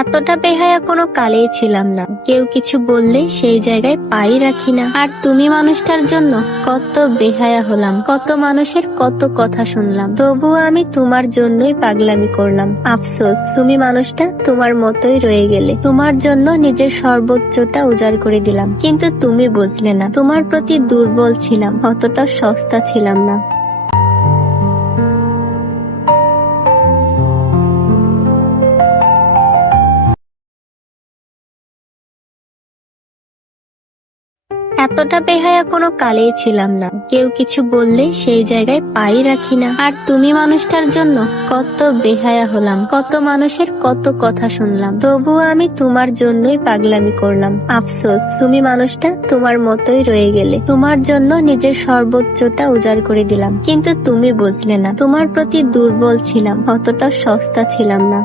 এতটা বেহায়া কোনো কালেই ছিলাম না। কেউ কিছু বললেই সেই জায়গায় পাই রাখি না। আর তুমি মানুষটার জন্য কত বেহায়া হলাম, কত মানুষের কত কথা শুনলাম, তবুও আমি তোমার জন্যই পাগলামি করলাম। আফসোস, তুমি মানুষটা তোমার মতোই রয়ে গেলে। তোমার জন্য নিজের সর্বোচ্চটা উজাড় করে দিলাম, কিন্তু তুমি বুঝলে না। তোমার প্রতি দুর্বল ছিলাম, অতটা সস্তা ছিলাম না। এতটা বেহায়া কোনো কালেই ছিলাম না। কেউ কিছু বললেই সেই জায়গায় পাই রাখি না। আর তুমি মানুষটার জন্য কত বেহায়া হলাম, কত মানুষের কত কথা শুনলাম, তবুও আমি তোমার জন্যই পাগলামি করলাম। আফসোস, তুমি মানুষটা তোমার মতোই রয়ে গেলে। তোমার জন্য নিজের সর্বোচ্চটা উজাড় করে দিলাম, কিন্তু তুমি বুঝলে না। তোমার প্রতি দুর্বল ছিলাম, অতটা সস্তা ছিলাম না।